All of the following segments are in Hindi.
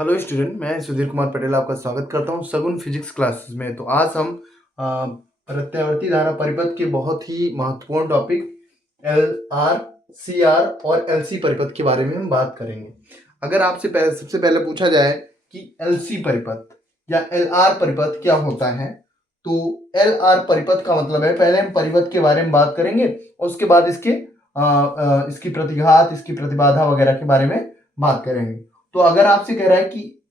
हेलो स्टूडेंट, मैं सुधीर कुमार पटेल आपका स्वागत करता हूं सगुन फिजिक्स क्लासेस में। तो आज हम प्रत्यावर्ती धारा परिपथ के बहुत ही महत्वपूर्ण topic L R, C R और एल सी परिपथ के बारे में हम बात करेंगे। अगर आपसे सबसे पहले पूछा जाए कि एल सी परिपथ या एल आर परिपथ क्या होता है, तो एल आर परिपथ का मतलब है, पहले हम परिपथ के बारे में बात करेंगे और उसके बाद इसकी प्रतिघात, इसकी प्रतिबाधा वगैरह के बारे में बात करेंगे। तो अगर आपसे कह रहा है कि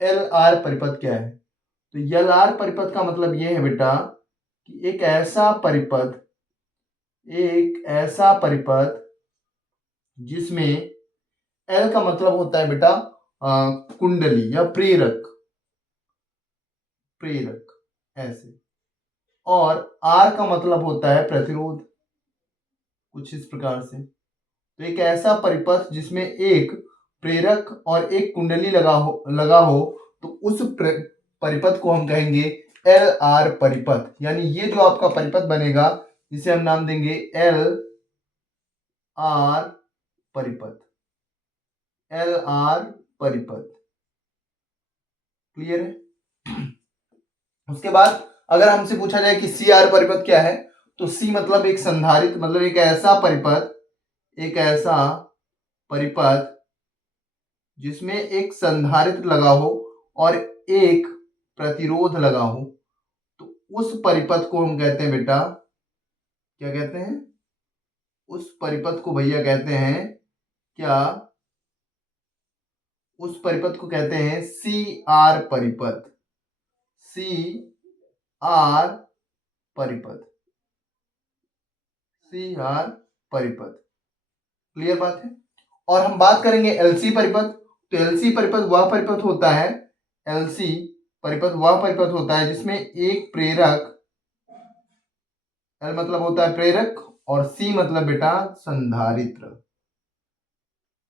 एल आर परिपथ क्या है, तो एल आर परिपथ का मतलब ये है बेटा कि एक ऐसा परिपथ जिसमें एल का मतलब होता है बेटा कुंडली या प्रेरक ऐसे, और आर का मतलब होता है प्रतिरोध, कुछ इस प्रकार से। तो एक ऐसा परिपथ जिसमें एक प्रेरक और एक कुंडली लगा हो तो उस परिपथ को हम कहेंगे एल आर परिपथ। यानी ये जो आपका परिपथ बनेगा इसे हम नाम देंगे एल आर परिपथ। क्लियर है? उसके बाद अगर हमसे पूछा जाए कि सी आर परिपथ क्या है, तो सी मतलब एक संधारित्र, मतलब एक ऐसा परिपथ जिसमें एक संधारित्र लगा हो और एक प्रतिरोध लगा हो, तो उस परिपथ को हम कहते हैं बेटा, क्या कहते हैं? उस परिपथ को भैया कहते हैं क्या? उस परिपथ को कहते हैं सी आर परिपथ। क्लियर बात है? और हम बात करेंगे एलसी परिपथ। तो एलसी परिपथ वह परिपथ होता है जिसमें एक प्रेरक, एल मतलब होता है प्रेरक और सी मतलब बेटा संधारित्र।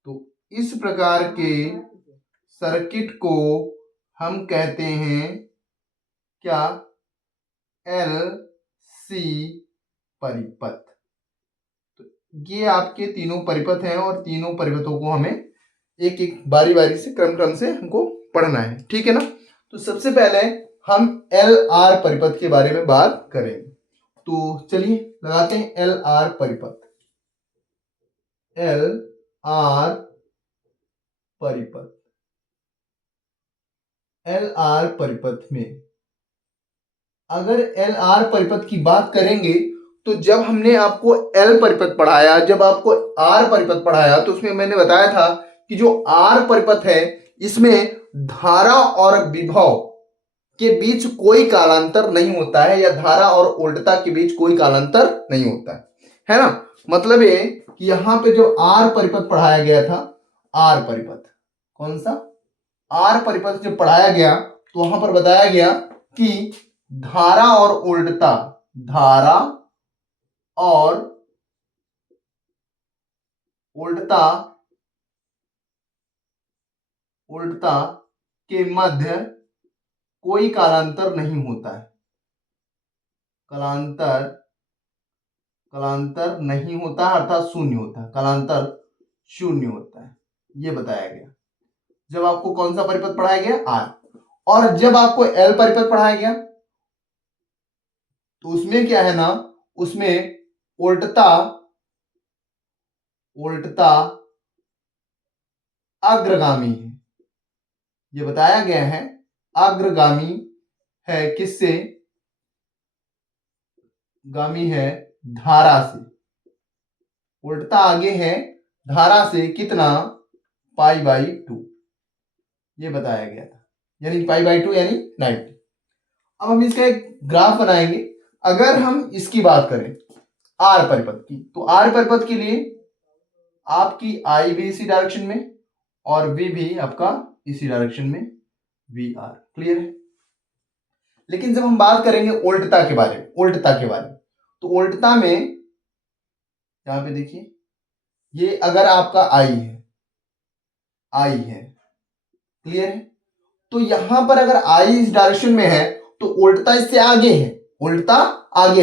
तो इस प्रकार के सर्किट को हम कहते हैं क्या? एल सी परिपथ। तो ये आपके तीनों परिपथ हैं और तीनों परिपथों को हमें एक एक बारी बारी से क्रम से हमको पढ़ना है, ठीक है ना? तो सबसे पहले हम एल आर परिपथ के बारे में बात करेंगे। तो चलिए लगाते हैं एल आर परिपथ। एल आर परिपथ में अगर एल आर परिपथ की बात करेंगे तो जब हमने आपको एल परिपथ पढ़ाया, जब आपको आर परिपथ पढ़ाया, तो उसमें मैंने बताया था कि जो आर परिपथ है इसमें धारा और विभव के बीच कोई कालांतर नहीं होता है, या धारा और उल्टता के बीच कोई कालांतर नहीं होता है ना? मतलब ये कि यहां पे जो आर परिपथ पढ़ाया गया था, आर परिपथ कौन सा? आर परिपथ जब पढ़ाया गया तो वहां पर बताया गया कि धारा और उल्टता के मध्य कोई कालांतर नहीं होता है। कालांतर नहीं होता अर्थात शून्य होता है, कालांतर शून्य होता है, ये बताया गया जब आपको कौन सा परिपथ पढ़ाया गया? आर। और जब आपको एल परिपथ पढ़ाया गया तो उसमें क्या है ना, उसमें उल्टता अग्रगामी है, ये बताया गया है अग्रगामी है। किससे? गामी है धारा से। उल्टता आगे है धारा से, कितना? π/2, ये बताया गया था, यानी π/2 यानी 90। अब हम इसका एक ग्राफ बनाएंगे। अगर हम इसकी बात करें आर परिपथ की, तो आर परिपथ के लिए आपकी आई भी इसी डायरेक्शन में और वी भी आपका इसी डायरेक्शन में, वी आर। क्लियर है? लेकिन जब हम बात करेंगे उल्टता के बारे में, तो उल्टता में यहां पे देखिए, ये अगर आपका आई है, क्लियर है? तो यहां पर अगर आई इस डायरेक्शन में है तो उल्टता इससे आगे है,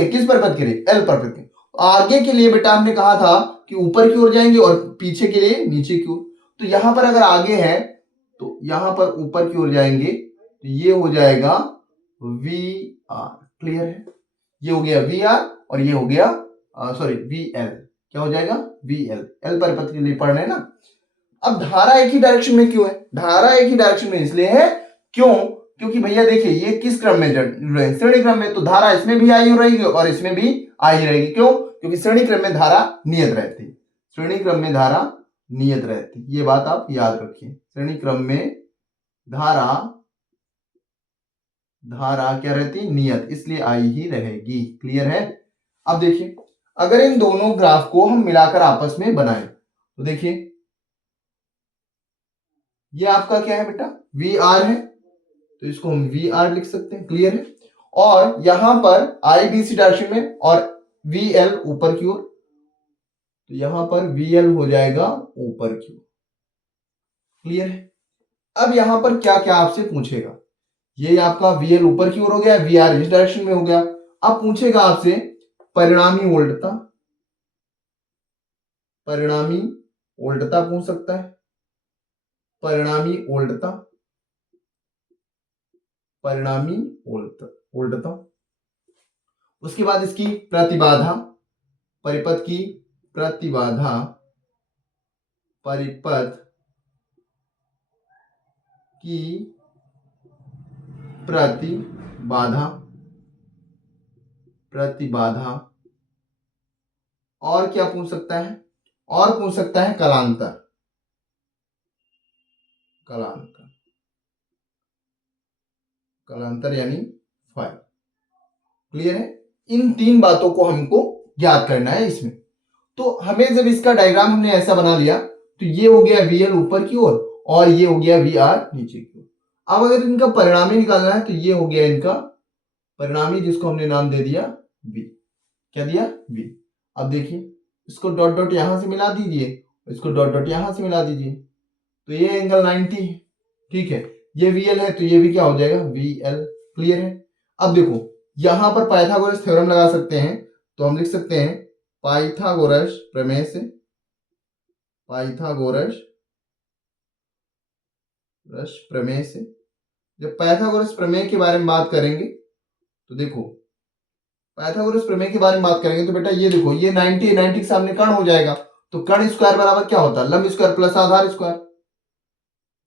किस परिपथ के लिए? एल परिपथ के। आगे के लिए बेटा हमने कहा था कि ऊपर की ओर जाएंगे और पीछे के लिए नीचे की ओर। तो यहां पर अगर आगे है तो यहां पर ऊपर की ओर जाएंगे तो ये हो जाएगा वी आर। क्लियर है? ये हो गया वी आर और ये हो गया सॉरी वी एल। क्या हो जाएगा? V L. एल परिपथ के लिए पढ़ रहे हैं ना। अब धारा एक ही डायरेक्शन में क्यों है? धारा एक ही डायरेक्शन में इसलिए है क्यों? क्योंकि भैया देखिए ये किस क्रम में श्रेणी क्रम में, तो धारा इसमें भी आई रहेगी और इसमें भी आई रहेगी। क्यों? क्योंकि श्रेणी क्रम में धारा नियत रहती है। श्रेणी क्रम में धारा नियत रहती, ये बात आप याद रखिए। श्रेणी क्रम में धारा क्या रहती? नियत, इसलिए आई ही रहेगी। क्लियर है? अब देखिए अगर इन दोनों ग्राफ को हम मिलाकर आपस में बनाएं तो देखिए ये आपका क्या है बेटा? वी आर है, तो इसको हम वी आर लिख सकते हैं। क्लियर है? और यहां पर आई बी सी डायरेक्शन में और वी एल ऊपर की ओर, तो यहां पर वी एल हो जाएगा ऊपर की ओर। क्लियर है? अब यहां पर क्या क्या आपसे पूछेगा? ये आपका वी एल ऊपर की ओर हो गया, वी आर इस डायरेक्शन में हो गया। अब पूछेगा आपसे परिणामी वोल्टता। परिणामी वोल्टता पूछ सकता है। परिणामी वोल्टता, परिणामी वोल्टता। उसके बाद इसकी प्रतिबाधा, परिपथ की प्रतिबाधा, परिपथ की प्रतिबाधा, प्रतिबाधा। और क्या पूछ सकता है? और पूछ सकता है कलांतर, कलांतर, कलांतर यानी फाई। क्लियर है? इन तीन बातों को हमको याद करना है इसमें। तो हमें जब इसका डायग्राम हमने ऐसा बना लिया तो ये हो गया वी एल ऊपर की ओर और ये हो गया वी आर नीचे की ओर। अब अगर इनका परिणामी निकालना है तो ये हो गया इनका परिणामी, जिसको हमने नाम दे दिया वी। क्या दिया? वी। अब देखिए इसको डॉट डॉट यहां से मिला दीजिए, इसको डॉट डॉट यहां से मिला दीजिए, तो ये एंगल 90 है। ठीक है? ये वी एल है तो ये भी क्या हो जाएगा? V L. क्लियर है? अब देखो यहां पर पाइथागोरस थ्योरम लगा सकते हैं, तो हम लिख सकते हैं पाइथागोरस प्रमेय से, पाइथागोरस प्रमेय से। जब पाइथागोरस प्रमेय के बारे में बात करेंगे तो देखो पाइथागोरस प्रमेय के बारे में बात करेंगे तो बेटा ये देखो ये 90 90 के सामने कर्ण हो जाएगा, तो कर्ण स्क्वायर बराबर क्या होता है? लंब स्क्वायर प्लस आधार स्क्वायर।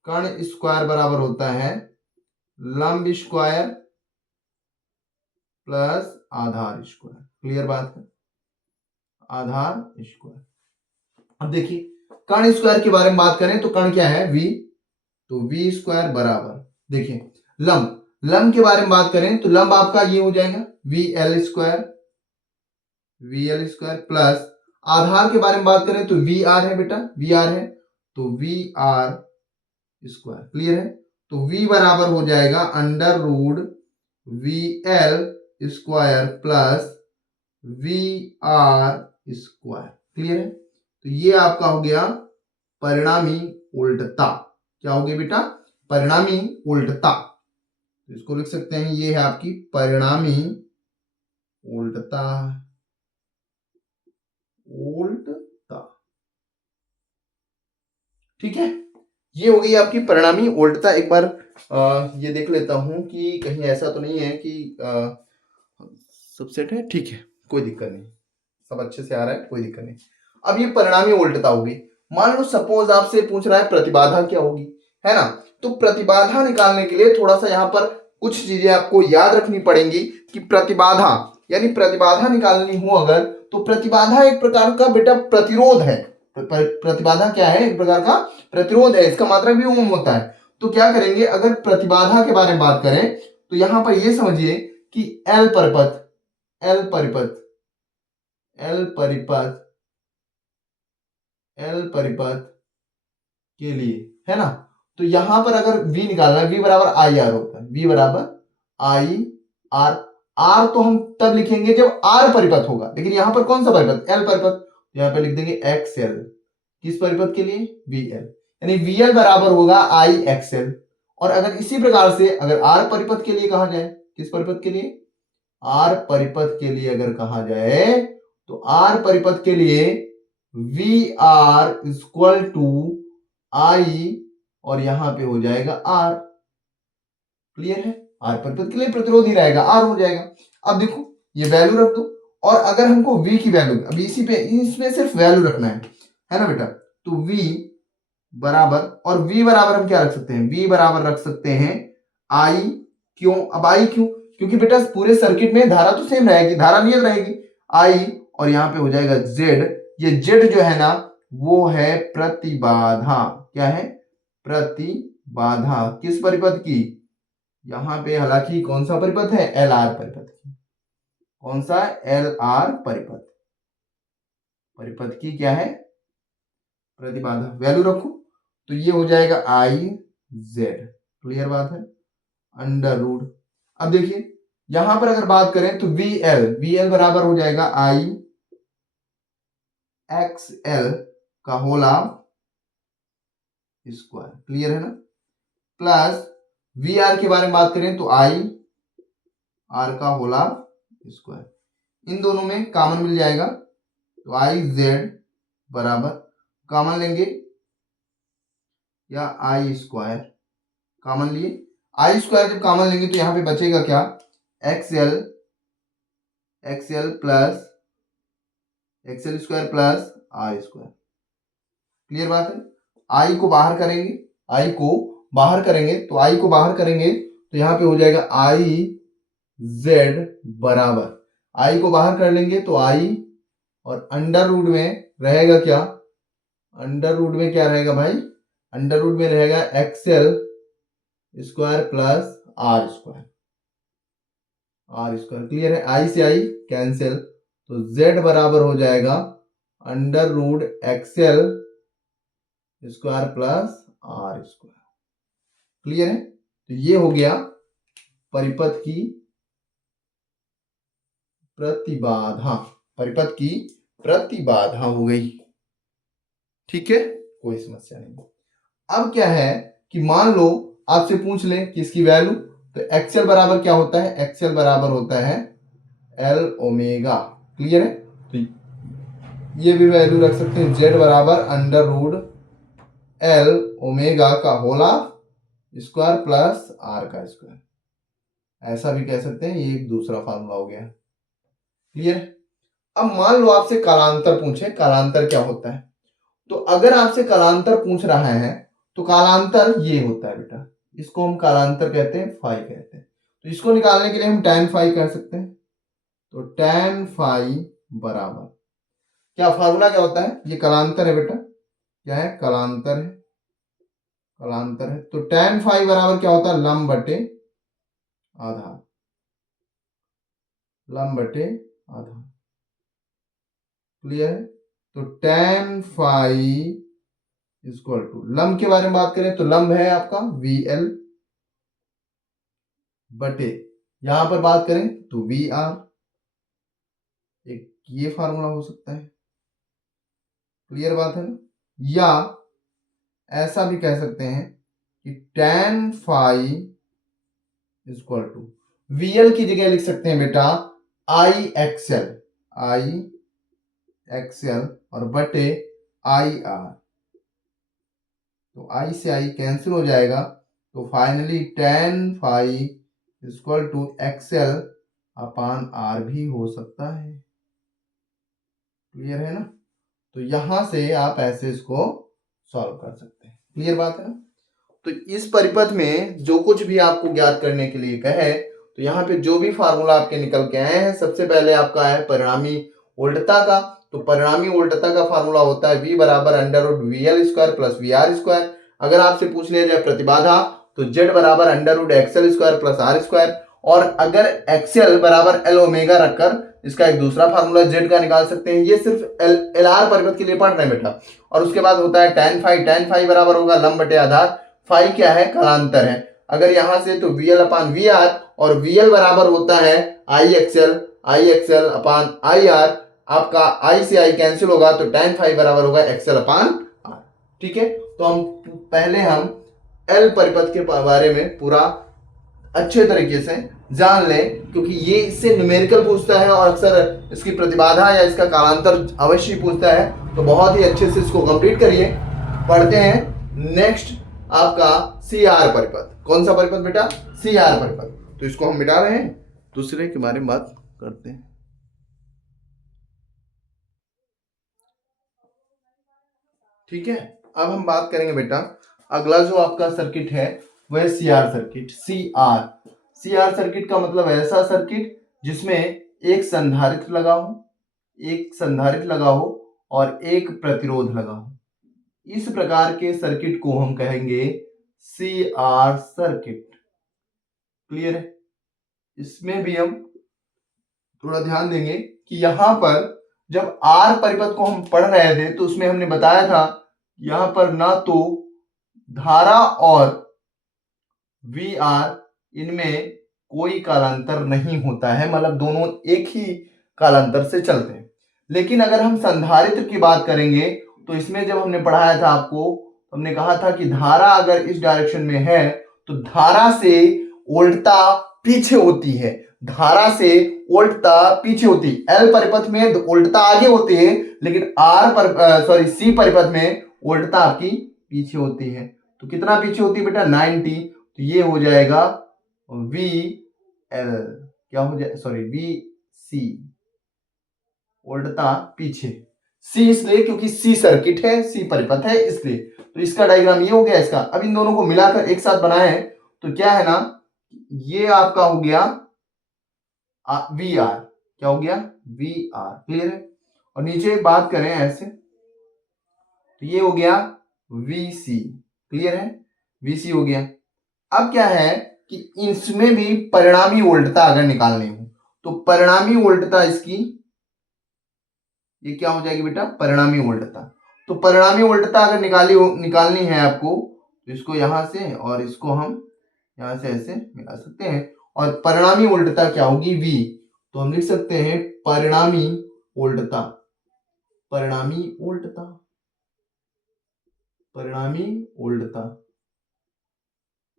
कर्ण स्क्वायर बराबर होता है लंब स्क्वायर प्लस आधार स्क्वायर। क्लियर बात है? आधार स्क्वायर। अब देखिए कर्ण स्क्वायर के बारे में बात करें तो कर्ण क्या है? वी, तो वी स्क्वायर बराबर देखिए लंब, लंब के बारे में बात करें तो लंब आपका ये हो जाएगा V L square, V L square plus Aadhaar के बारे में बात करें तो वी आर है बेटा, वी आर है तो वी आर स्क्वायर। क्लियर है? तो v बराबर हो जाएगा under root V L square plus V R square. Clear है? तो ये आपका हो गया परिणामी उल्टता। क्या हो गया बेटा? परिणामी उल्टता। तो इसको लिख सकते हैं ये है आपकी परिणामी उल्टता, उल्टता। ठीक है? ये हो गई आपकी परिणामी उल्टता। एक बार ये देख लेता हूं कि कहीं ऐसा तो नहीं है कि सब सेट है। ठीक है, कोई दिक्कत नहीं, सब अच्छे से आ रहा है, कोई दिक्कत नहीं। अब ये परिणामी उल्टता होगी। मान लो सपोज आपसे पूछ रहा है प्रतिबाधा क्या होगी, है ना? तो प्रतिबाधा निकालने के लिए थोड़ा सा यहाँ पर कुछ चीजें आपको याद रखनी पड़ेंगी कि प्रतिबाधा यानी प्रतिबाधा निकालनी हो अगर, तो प्रतिबाधा एक प्रकार का बेटा प्रतिरोध है। प्रतिबाधा क्या है? एक प्रकार का प्रतिरोध है, इसका मात्रक भी ओम होता है। तो क्या करेंगे, अगर प्रतिबाधा के बारे में बात करें तो यहां पर ये समझिए कि एल परिपथ, एल परिपथ, एल परिपथ, एल परिपथ के लिए, है ना? तो यहां पर अगर v निकालना है, v बराबर आई आर होता है, v बराबर आई आर। आर तो हम तब लिखेंगे जब आर परिपथ होगा, लेकिन यहां पर कौन सा परिपथ? एल परिपथ। यहां पर लिख देंगे एक्स एल। किस परिपथ के लिए? V L. यानी वी एल बराबर होगा आई एक्स एल। और अगर इसी प्रकार से अगर आर परिपथ के लिए कहा जाए, किस परिपथ के लिए? आर परिपथ के लिए अगर कहा जाए तो आर परिपथ के लिए वी आर इक्वल टू आई और यहाँ पे हो जाएगा आर। क्लियर है? आर परिपथ के लिए प्रतिरोध ही रहेगा, आर हो जाएगा। अब देखो ये वैल्यू रख दो, और अगर हमको v की वैल्यू, अभी इसी पे इसमें सिर्फ वैल्यू रखना है ना बेटा, तो v बराबर, और v बराबर हम क्या रख सकते हैं, v बराबर रख सकते हैं i। क्यों? अब i क्यों? क्योंकि बेटा पूरे सर्किट में धारा तो सेम रहेगी, धारा नियत रहेगी i, और यहाँ पे हो जाएगा z। ये z जो है ना वो है प्रतिबाधा। क्या है? प्रतिबाधा। किस परिपथ की? यहाँ पे हालांकि कौन सा परिपथ है? एल आर परिपथ की। कौन सा? एल आर परिपथ। परिपथ की क्या है? प्रतिबाधा। वैल्यू रखो तो ये हो जाएगा आई जेड। क्लियर बात है? Under root. अब देखिए यहां पर अगर बात करें तो वी एल बराबर हो जाएगा आई एक्स एल का होल हाफ स्क्वायर। क्लियर है ना? प्लस वी आर के बारे में बात करें तो आई आर का होल हाफ स्क्वायर। इन दोनों में कॉमन मिल जाएगा तो आई जेड बराबर, कॉमन लेंगे या आई स्क्वायर, कॉमन लिए आई स्क्वायर। जब कॉमन लेंगे तो यहां पे बचेगा क्या? XL plus XL square plus R square. Clear बात है? आई को बाहर करेंगे, तो आई को बाहर करेंगे तो यहां पे हो जाएगा आई जेड बराबर, आई को बाहर कर लेंगे तो आई, और अंडर रूट में रहेगा क्या? अंडर रूट में क्या रहेगा भाई? अंडर रूट में रहेगा XL square plus R square. Clear है? आई से आई कैंसिल, तो z बराबर हो जाएगा under root XL square plus R square. Clear है? तो ये हो गया परिपथ की प्रतिबाधा। परिपथ की प्रतिबाधा हो गई। ठीक है, कोई समस्या नहीं। अब क्या है कि मान लो आपसे पूछ ले कि इसकी वैल्यू, तो एक्सएल बराबर क्या होता है? एक्सएल बराबर होता है एल ओमेगा। क्लियर है? तो ये भी वैल्यू रख सकते हैं, जेड बराबर अंडर रूट एल ओमेगा का whole half square plus R का स्क्वायर। ऐसा भी कह सकते हैं, ये एक दूसरा फार्मूला हो गया। क्लियर? अब मान लो आपसे कालांतर पूछे, कालांतर क्या होता है? तो अगर आपसे कालांतर पूछ रहा है तो कालांतर ये होता है बेटा, इसको हम कालांतर कहते हैं, फाई कहते हैं। तो इसको निकालने के लिए हम tan फाई कर सकते हैं। तो tan फाई बराबर क्या, फार्मूला क्या होता है? ये कालांतर है बेटा, क्या है? कालांतर है, कालांतर है। तो tan फाई बराबर क्या होता है? लंब बटे आधार, लंब बटे आधार। क्लियर है? तो tan फाई इक्वल टू, लंब के बारे में बात करें तो लंब है आपका VL बटे, यहां पर बात करें तो VR। एक ये फार्मूला हो सकता है। क्लियर बात है ना? या ऐसा भी कह सकते हैं कि tan phi equal to VL की जगह लिख सकते हैं बेटा IXL और बटे IR। तो I से I कैंसिल हो जाएगा, तो finally tan phi equal to XL upon R भी हो सकता है। क्लियर है ना? तो यहां से आप ऐसे इसको सॉल्व कर सकते हैं। क्लियर बात है ना? तो इस परिपथ में जो कुछ भी आपको ज्ञात करने के लिए कहे, तो यहाँ पे जो भी फार्मूला आपके निकल के आए हैं, सबसे पहले आपका है परिणामी वोल्टता का। तो परिणामी वोल्टता का फार्मूला होता है V बराबर under root VL square plus VR square. अगर आपसे पूछ लिया जाए प्रतिबाधा, तो Z बराबर under root XL square plus R square. और अगर XL बराबर L ओमेगा रखकर इसका एक दूसरा फार्मूला Z का निकाल सकते हैं। ये सिर्फ LR परिपथ के लिए पढ़ रहे हैं बेटा। और उसके बाद होता है tan फाई बराबर होगा लंब बटे आधार। फाई क्या है? कालांतर है। अगर यहां से तो VL अपान VR, और VL बराबर होता है IXL अपान IR। आपका I से I कैंसिल होगा, तो tan फाई बराबर होगा XL अपान R। ठीक है? तो हम पहले L परिपथ के बारे में पूरा अच्छे तरीके से जान लें, क्योंकि ये इससे न्यूमेरिकल पूछता है और अक्सर इसकी प्रतिबाधा या इसका कालांतर अवश्य पूछता है। तो बहुत ही अच्छे से इसको कंप्लीट करिए। पढ़ते हैं नेक्स्ट आपका सी आर परिपथ। कौन सा परिपथ बेटा? सी आर परिपथ। तो इसको हम मिटा रहे हैं, दूसरे के बारे में बात करते हैं। ठीक है, अब हम बात करेंगे बेटा, अगला जो आपका सर्किट है वह C R circuit. C R circuit का मतलब ऐसा सर्किट जिसमें एक संधारित्र लगा हो और एक प्रतिरोध लगा हो। इस प्रकार के सर्किट को हम कहेंगे सी आर सर्किट। क्लियर है? इसमें भी हम थोड़ा ध्यान देंगे कि यहां पर जब आर परिपथ को हम पढ़ रहे थे तो उसमें हमने बताया था यहां पर ना तो धारा और वी आर इनमें कोई कालांतर नहीं होता है, मतलब दोनों एक ही कालांतर से चलते हैं। लेकिन अगर हम संधारित्र की बात करेंगे तो इसमें जब हमने पढ़ाया था आपको, हमने कहा था कि धारा अगर इस डायरेक्शन में है तो धारा से उल्टा पीछे होती है, धारा से उल्टा पीछे होती है। एल परिपथ में उल्टा आगे होती है, लेकिन सी परिपथ में उल्टा आपकी पीछे होती है। तो कितना पीछे होती है बेटा? 90। तो ये हो जाएगा वी एल, क्या हो जाए, सॉरी वी सी, उल्टा पीछे। सी इसलिए क्योंकि सी सर्किट है, सी परिपथ है, इसलिए। तो इसका डायग्राम ये हो गया इसका। अब इन दोनों को मिलाकर एक साथ बनाए तो क्या है ना, ये आपका हो गया वी आर। क्या हो गया? We are. क्लियर है? और नीचे बात करें ऐसे तो ये हो गया वी सी। क्लियर है? वी सी हो गया। अब क्या है कि इसमें भी परिणामी वोल्टता अगर निकालनी हो तो परिणामी वोल्टता इसकी ये क्या हो जाएगी बेटा? परिणामी वोल्टता। तो परिणामी वोल्टता अगर निकालनी है आपको तो इसको यहां से और इसको हम यहां से ऐसे मिला सकते हैं। और परिणामी वोल्टता क्या होगी? V। तो हम लिख सकते हैं परिणामी वोल्टता। परिणामी वोल्टता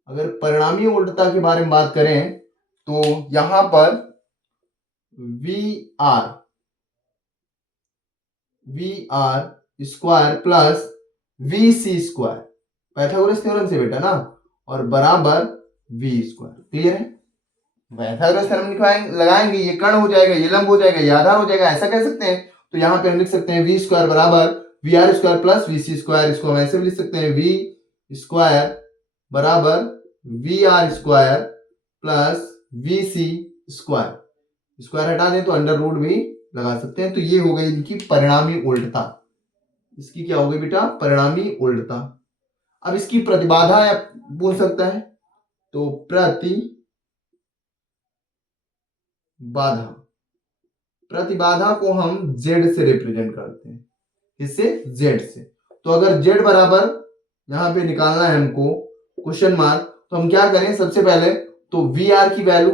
अगर परिणामी वोल्टता के बारे में बात करें तो यहां पर V R square plus V C square, Pythagoras theorem से बेटा ना, और बराबर वी स्क्वायर। क्लियर है? पाइथागोरस थ्योरम लगाएंगे, ये कर्ण हो जाएगा, ये लंब हो जाएगा, ये आधार हो जाएगा, ऐसा कह सकते हैं। तो यहाँ पे हम लिख सकते हैं वी स्क्वायर बराबर V R square plus V C square. इसको हम ऐसे भी लिख सकते हैं वी स्क्वायर बराबर V R square plus V C square. Square हटा दें तो अंडर रूट भी लगा सकते हैं। तो ये हो गई इनकी परिणामी उल्टता। इसकी क्या हो गई बेटा? परिणामी उल्टता। अब इसकी प्रतिबाधा बोल सकता है तो प्रतिबाधा को हम Z से रिप्रेजेंट करते हैं। इससे Z से। तो अगर Z बराबर यहां पे निकालना है हमको क्वेश्चन मार्क, तो हम क्या करें? सबसे पहले तो VR की वैल्यू,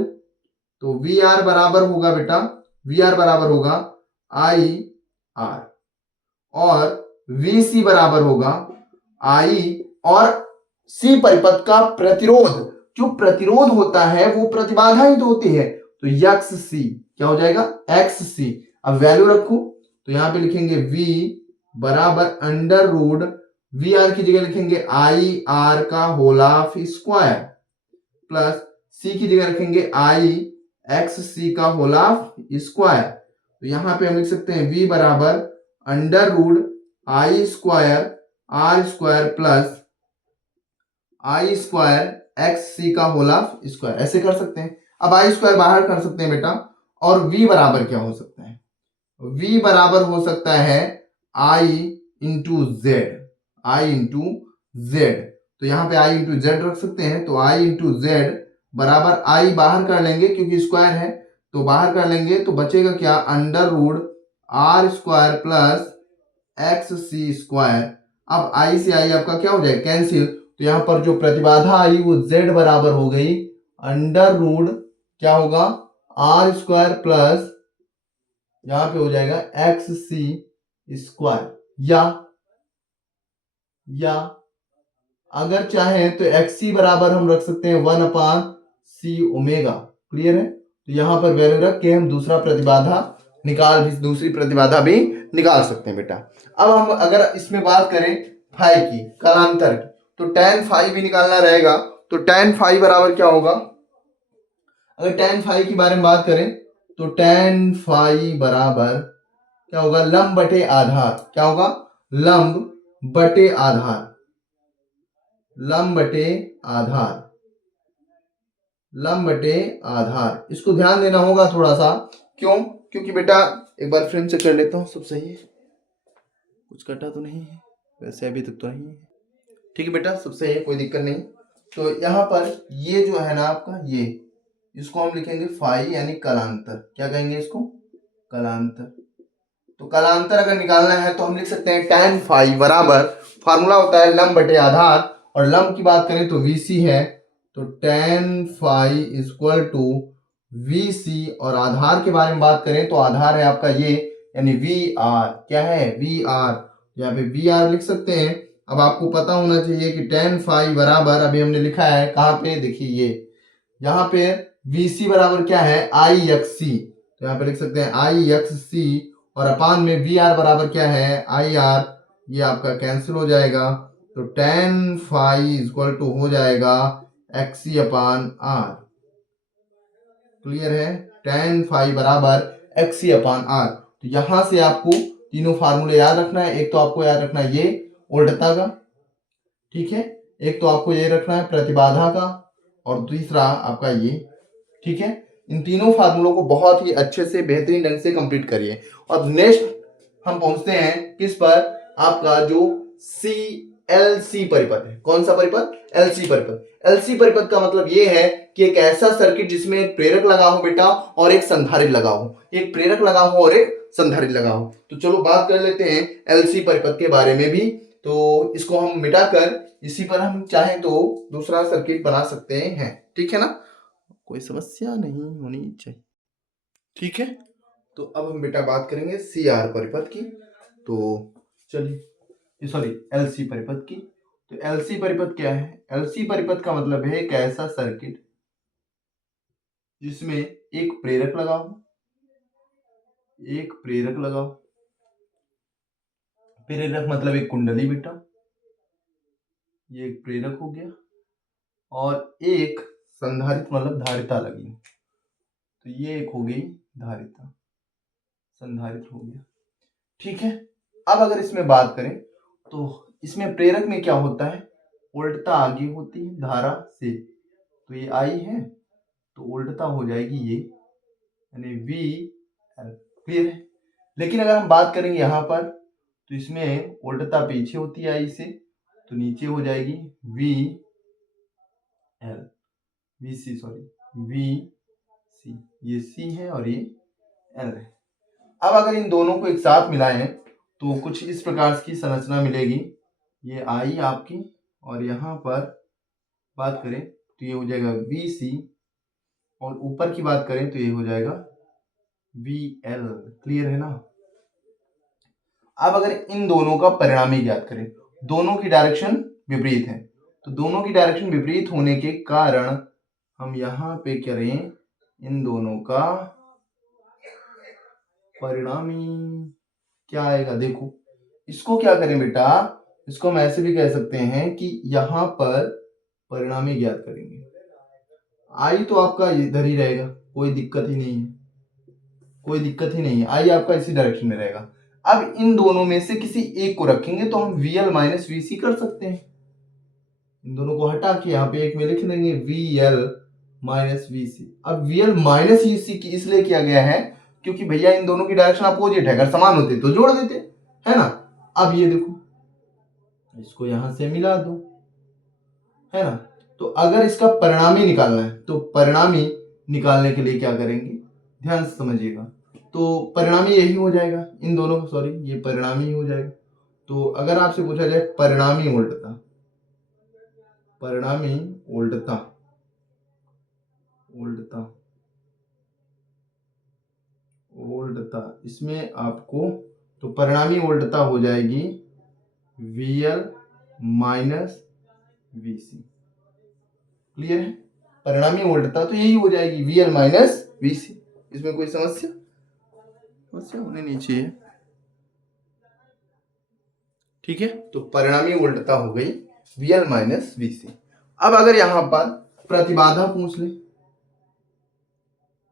तो VR बराबर होगा बेटा, VR बराबर होगा IR और VC बराबर होगा I और C परिपथ का प्रतिरोध, जो प्रतिरोध होता है वो प्रतिबाधा ही तो होती है। तो XC क्या हो जाएगा? XC। अब वैल्यू रखो तो यहां पे लिखेंगे V बराबर अंडर रूट VR की जगह लिखेंगे IR का whole of square plus C की जगह रखेंगे IXC का होल ऑफ स्क्वायर। तो यहां पे हम लिख सकते हैं V बराबर under root I square R square plus I square XC का होल ऑफ स्क्वायर, ऐसे कर सकते हैं। अब I स्क्वायर बाहर कर सकते हैं बेटा, और V बराबर क्या हो सकता है? V बराबर हो सकता है I इंटू जेड। तो यहाँ पे I इंटू जेड रख सकते हैं। तो I इंटू जेड बराबर I बाहर कर लेंगे क्योंकि स्क्वायर है, तो बाहर कर लेंगे तो बचेगा क्या? Under root R square plus XC square. अब I से I आपका क्या हो जाएगा? कैंसिल। तो यहाँ पर जो प्रतिबाधा आई वो Z बराबर हो गई अंडर रूट क्या होगा? R स्क्वायर प्लस यहां पे हो जाएगा XC स्क्वायर, या अगर चाहे तो XC बराबर हम रख सकते हैं 1/C ओमेगा। क्लियर है? तो यहां पर वैल्यू रख के हम दूसरी प्रतिबाधा भी निकाल सकते हैं बेटा। अब हम अगर इसमें बात करें फाई की, कालांतर की, तो tan फाई भी निकालना रहेगा। तो tan फाई बराबर क्या होगा, अगर tan फाई के बारे में बात करें तो tan फाई बराबर क्या होगा, लंब बटे आधार। क्या होगा, लंब बटे आधार, लंब बटे आधार, लंब बटे आधार। इसको ध्यान देना होगा थोड़ा सा। क्यों, क्योंकि बेटा एक बार फ्रेम से कर लेता हूँ, सब सही है, कुछ कटा तो नहीं है, वैसे अभी तक तो नहीं है। ठीक है बेटा, सब सही है, कोई दिक्कत नहीं। तो यहाँ पर ये जो है ना आपका, ये इसको हम लिखेंगे फाई यानी कलांतर। क्या कहेंगे इसको, कलांतर। तो कलांतर अगर निकालना है तो हम लिख सकते हैं tan फाई बराबर, फार्मूला होता है लंब बटे आधार, और लंब की बात करें तो VC है, तो tan phi equal to VC, और आधार के बारे में बात करें तो आधार है आपका ये, यानी VR। क्या है, VR। यहाँ पे VR लिख सकते हैं। अब आपको पता होना चाहिए कि tan फाई बराबर, अभी हमने लिखा है कहाँ पे, देखिए ये यहाँ पे VC बराबर क्या है, IXC। तो यहाँ पे लिख सकते हैं IXC, और अपान में VR बराबर क्या है, IR। ये आपका कैंसिल हो जाएगा, तो tan फाई इक्वल टू हो जाएगा XC अपान R। क्लियर है, tan फाई बराबर XC अपान R। तो यहां से आपको तीनों फार्मूले याद रखना है। एक तो आपको याद रखना है ये उल्टता का, ठीक है, एक तो आपको ये रखना है प्रतिबाधा का, और दूसरा आपका ये। ठीक है, इन तीनों फार्मूलों को बहुत ही अच्छे से बेहतरीन ढंग से कंप्लीट करिए। और नेक्स्ट हम पहुंचते हैं किस पर, आपका जो LC परिपथ है। कौन सा परिपथ, LC परिपथ। LC परिपथ का मतलब ये है कि एक ऐसा सर्किट जिसमें एक प्रेरक लगा हो बेटा और एक संधारित्र लगा हो, एक प्रेरक लगा हो और एक संधारित्र लगा हो। तो चलो बात कर लेते हैं LC परिपथ के बारे में भी। तो इसको हम मिटाकर इसी पर हम चाहे तो दूसरा सर्किट बना सकते हैं। ठीक है ना, कोई समस्या नहीं होनी चाहिए। ठीक है, तो अब हम बेटा बात करेंगे CR परिपथ की। तो चलिए, सॉरी, LC परिपथ की। तो LC परिपथ क्या है, LC परिपथ का मतलब है एक ऐसा सर्किट जिसमें एक प्रेरक लगा हो, एक प्रेरक लगा हो। प्रेरक मतलब एक कुंडली बेटा, ये एक प्रेरक हो गया, और एक संधारित्र मतलब धारिता लगी, तो ये एक हो गई धारिता, संधारित्र हो गया। ठीक है, अब अगर इसमें बात करें तो इसमें प्रेरक में क्या होता है, उल्टता आगे होती है धारा से, तो ये I है, तो उल्टता हो जाएगी ये, यानी VL। क्लियर है। लेकिन अगर हम बात करेंगे यहाँ पर तो इसमें उल्टता पीछे होती है I से, तो नीचे हो जाएगी VC, ये C है और ये L है। अब अगर इन दोनों को एक साथ मिलाएं तो कुछ इस प्रकार की संरचना मिलेगी। ये I आपकी, और यहाँ पर बात करें तो ये हो जाएगा VC, और ऊपर की बात करें तो ये हो जाएगा VL। क्लियर है ना। अब अगर इन दोनों का परिणामी ज्ञात करें, दोनों की डायरेक्शन विपरीत है, तो दोनों की डायरेक्शन विपरीत होने के कारण हम यहाँ पे करें इन दोनों का परिणामी क्या आएगा, देखो इसको क्या करें बेटा, इसको हम ऐसे भी कह सकते हैं कि यहाँ पर परिणामी ज्ञात करेंगे। I तो आपका इधर ही रहेगा, कोई दिक्कत ही नहीं है, कोई दिक्कत ही नहीं है, I आपका इसी डायरेक्शन में रहेगा। अब इन दोनों में से किसी एक को रखेंगे तो हम VL माइनस VC कर सकते हैं। इन दोनों को हटा के यहाँ पे एक में लिख देंगे VL माइनस VC। अब VL माइनस VC की इसलिए किया गया है क्योंकि भैया इन दोनों की डायरेक्शन अपोजिट है, अगर समान होते तो जोड़ देते, है ना। अब ये देखो, इसको यहां से मिला दो, है ना। तो अगर इसका परिणामी निकालना है तो परिणामी निकालने के लिए क्या करेंगे, ध्यान से समझिएगा। तो परिणामी यही हो जाएगा, इन दोनों को, सॉरी, ये परिणामी ही हो जाएगा। तो अगर आपसे पूछा जाए परिणामी उल्टता, परिणामी उल्टता, उल्टता, उल्टता, इसमें आपको तो परिणामी उल्टता हो जाएगी VL माइनस VC। क्लियर है, परिणामी उल्टता तो यही हो जाएगी VL माइनस VC। इसमें कोई समस्या होनी नहीं चाहिए। ठीक है, तो परिणामी उल्टता हो गई VL माइनस VC। अब अगर यहां पर प्रतिबाधा पूछ ले,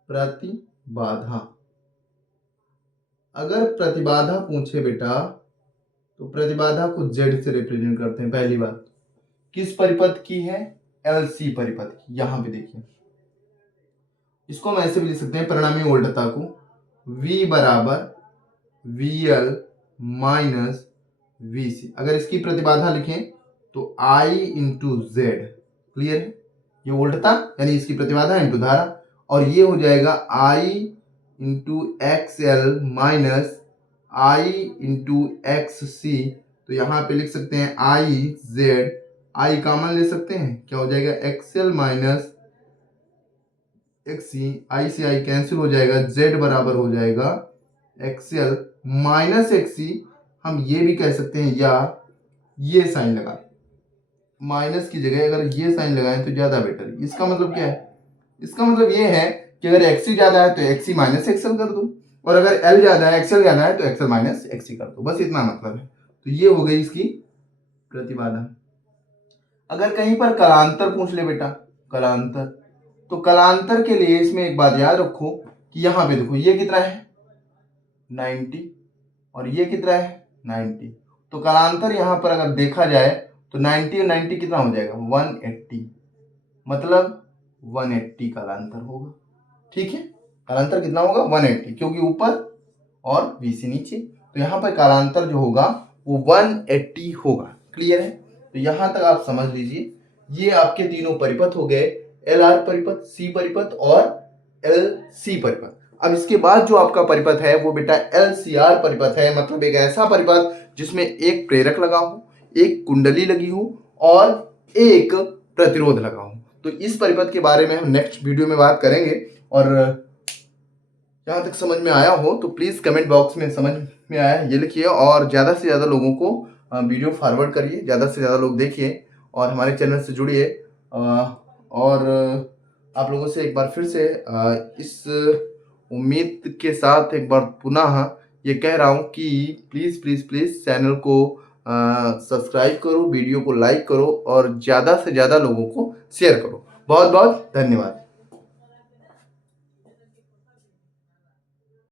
प्रतिबाधा, अगर प्रतिबाधा पूछे बेटा तो प्रतिबाधा को Z से रिप्रेजेंट करते हैं। पहली बात किस परिपथ की है, LC परिपथ की। यहां पे देखिए, इसको हम ऐसे भी लिख सकते हैं परिणामी वोल्टता को V बराबर VL माइनस VC। अगर इसकी प्रतिबाधा लिखें तो I इंटू जेड। क्लियर है, ये वोल्टता यानी इसकी प्रतिबाधा इंटू धारा, और ये हो जाएगा I into XL minus I into XC। तो यहाँ पे लिख सकते हैं I Z, I कॉमन ले सकते हैं, क्या हो जाएगा XL माइनस XC, I से I कैंसिल हो जाएगा, Z बराबर हो जाएगा XL माइनस XC। हम ये भी कह सकते हैं, या ये साइन लगा, माइनस की जगह अगर ये साइन लगाएं तो ज्यादा बेटर। इसका मतलब क्या है, इसका मतलब ये है कि अगर XC ज्यादा है तो XC माइनस XL कर दो, और अगर L ज्यादा है, XL ज्यादा है तो XL माइनस XC कर दो, बस इतना मतलब है। तो ये हो गई इसकी प्रतिबाधा। अगर कहीं पर कलांतर पूछ ले बेटा, कलांतर, तो कलांतर के लिए इसमें एक बात याद रखो कि यहाँ पे देखो ये कितना है 90 और ये कितना है 90। तो कलांतर यहाँ पर अगर देखा जाए तो 90 और 90 कितना हो जाएगा 180, मतलब 180 कलांतर होगा। ठीक है, कलांतर कितना होगा 180, क्योंकि ऊपर और VC नीचे, तो यहाँ पर कलांतर जो होगा वो 180 होगा। क्लियर है, तो यहाँ तक आप समझ लीजिए। ये आपके तीनों परिपथ हो गए, LR परिपथ, C परिपथ और LC परिपथ। अब इसके बाद जो आपका परिपथ है वो बेटा LCR परिपथ है, मतलब एक ऐसा परिपथ जिसमें एक प्रेरक लगा हो, एक कुंडली लगी हो और एक प्रतिरोध लगा हो। तो इस परिपथ के बारे में हम नेक्स्ट वीडियो में बात करेंगे, और जहाँ तक समझ में आया हो तो प्लीज़ कमेंट बॉक्स में समझ में आया ये लिखिए, और ज़्यादा से ज़्यादा लोगों को वीडियो फॉरवर्ड करिए, ज़्यादा से ज़्यादा लोग देखिए और हमारे चैनल से जुड़िए। और आप लोगों से एक बार फिर से इस उम्मीद के साथ एक बार पुनः ये कह रहा हूँ कि प्लीज़ प्लीज़ प्लीज़ चैनल को सब्सक्राइब करो, वीडियो को लाइक करो और ज़्यादा से ज़्यादा लोगों को शेयर करो। बहुत बहुत धन्यवाद।